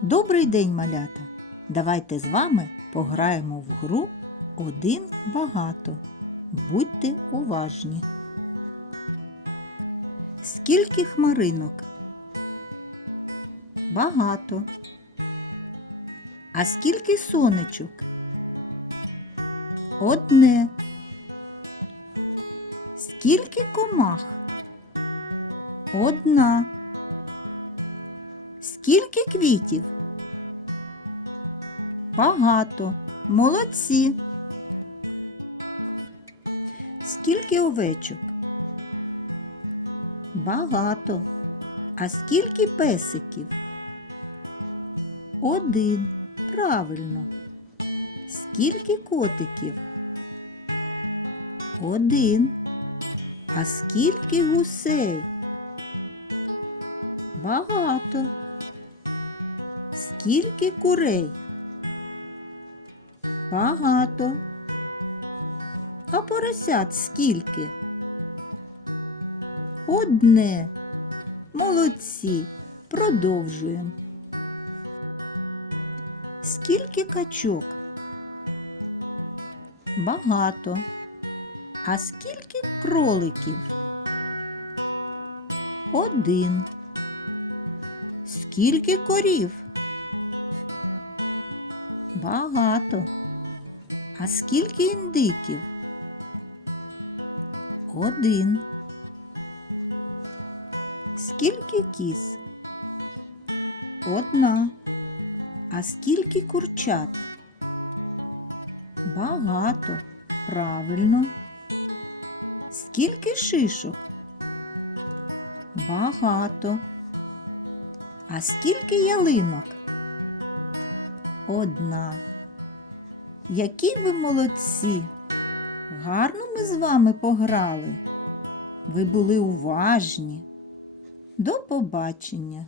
Добрий день, малята! Давайте з вами пограємо в гру один багато. Будьте уважні. Скільки хмаринок? Багато. А скільки сонечок? Одне. Скільки комах? Одна. Скільки квітів? Багато. Молодці. Скільки овечок? Багато. А скільки песиків? Один. Правильно. Скільки котиків? Один. А скільки гусей? Багато. Скільки курей? Багато. А поросят скільки? Одне. Молодці. Продовжуємо. Скільки качок? Багато. А скільки кроликів? Один. Скільки корів? Багато. А скільки індиків? Один. Скільки кіз? Одна. А скільки курчат? Багато. Правильно. Скільки шишок? Багато. А скільки ялинок? Одна. Які ви молодці! Гарно ми з вами пограли. Ви були уважні. До побачення!